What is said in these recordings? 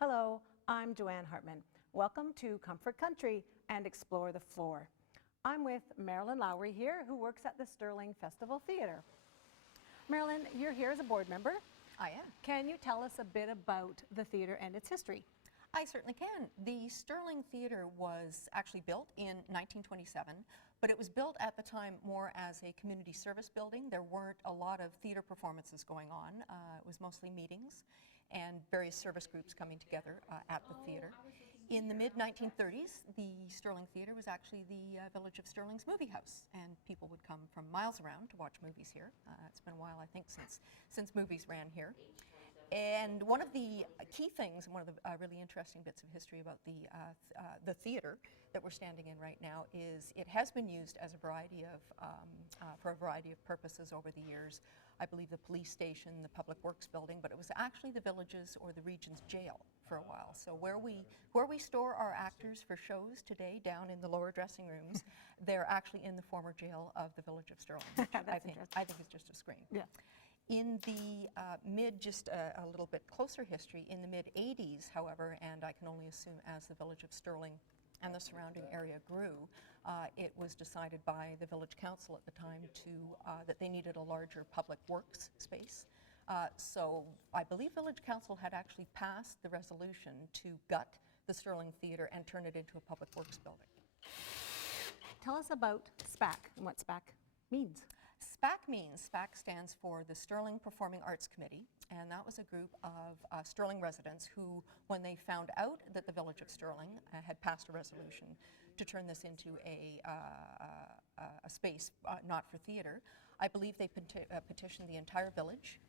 Hello, I'm Joanne Hartman. Welcome to Comfort Country and Explore the Floor. I'm with Marilyn Lowry here, who works at the Stirling Festival Theatre. Marilyn, you're here as a board member. I am. Can you tell us a bit about the theatre and its history? I certainly can. The Stirling Theatre was actually built in 1927, but it was built at the time more as a community service building. There weren't a lot of theatre performances going on. It was mostly meetings and various service groups coming together at the theatre. In the mid-1930s, the Stirling Theatre was actually the Village of Stirling's movie house, and people would come from miles around to watch movies here. It's been a while, I think, since movies ran here. And one of the key things, and one of the really interesting bits of history about the theatre that we're standing in right now is it has been used as a variety of, for a variety of purposes over the years. I believe the police station, the public works building, but it was actually the village's or the region's jail for a while. So where we store our actors for shows today, down in the lower dressing rooms, they're actually in the former jail of the village of Stirling. I think is just a scream. Yeah. In the just a little bit closer history, in the mid-80s, however, and I can only assume as the village of Stirling and the surrounding area grew, it was decided by the village council at the time that they needed a larger public works space. So I believe village council had actually passed the resolution to gut the Stirling Theatre and turn it into a public works building. Tell us about SPAC and what SPAC means. SPAC stands for the Stirling Performing Arts Committee, and that was a group of Stirling residents who, when they found out that the village of Stirling had passed a resolution to turn this into a space not for theatre, I believe they petitioned the entire village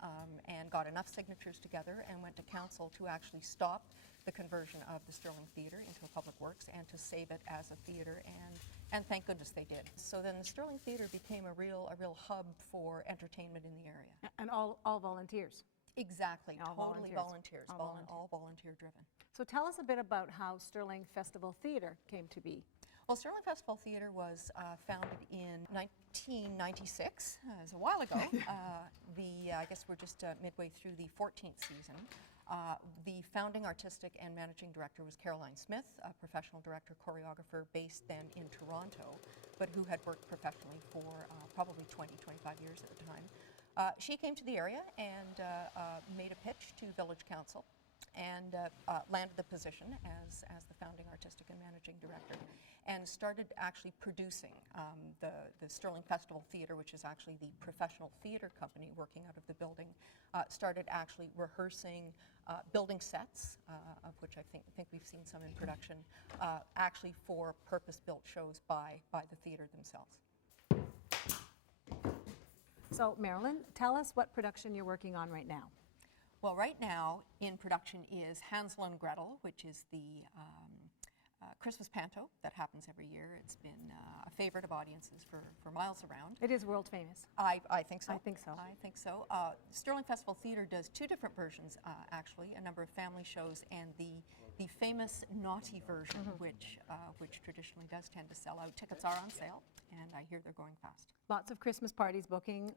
and got enough signatures together and went to council to actually stop the conversion of the Stirling Theatre into a public works and to save it as a theatre, and thank goodness they did. So then the Stirling Theatre became a real hub for entertainment in the area. And all volunteers. Exactly, All totally volunteers. all volunteer driven. So tell us a bit about how Stirling Festival Theatre came to be. Well, Stirling Festival Theatre was founded in 1996, it was a while ago. I guess we're just midway through the 14th season. The founding artistic and managing director was Caroline Smith, a professional director, choreographer based then in Toronto, but who had worked professionally for probably 25 years at the time. She came to the area and made a pitch to village council and landed the position as the founding artistic and managing director, and started actually producing the Stirling Festival Theatre, which is actually the professional theatre company working out of the building, started actually rehearsing, building sets, of which I think we've seen some in production, actually for purpose-built shows by the theatre themselves. So Marilyn, tell us what production you're working on right now. Well, right now in production is Hansel and Gretel, which is the Christmas panto that happens every year. It's been a favorite of audiences for miles around. It is world famous. I think so. I think so. I think so. Stirling Festival Theatre does two different versions, actually, a number of family shows and the famous naughty version, which traditionally does tend to sell out. Tickets are on sale, and I hear they're going fast. Lots of Christmas parties booking.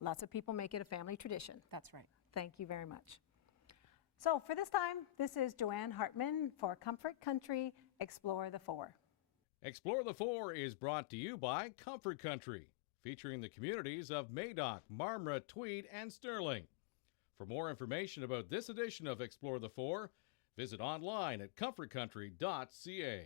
Lots of people make it a family tradition. That's right. Thank you very much. So for this time, this is Joanne Hartman for Comfort Country, Explore the Four. Explore the Four is brought to you by Comfort Country, featuring the communities of Madoc, Marmora, Tweed, and Stirling. For more information about this edition of Explore the Four, visit online at comfortcountry.ca.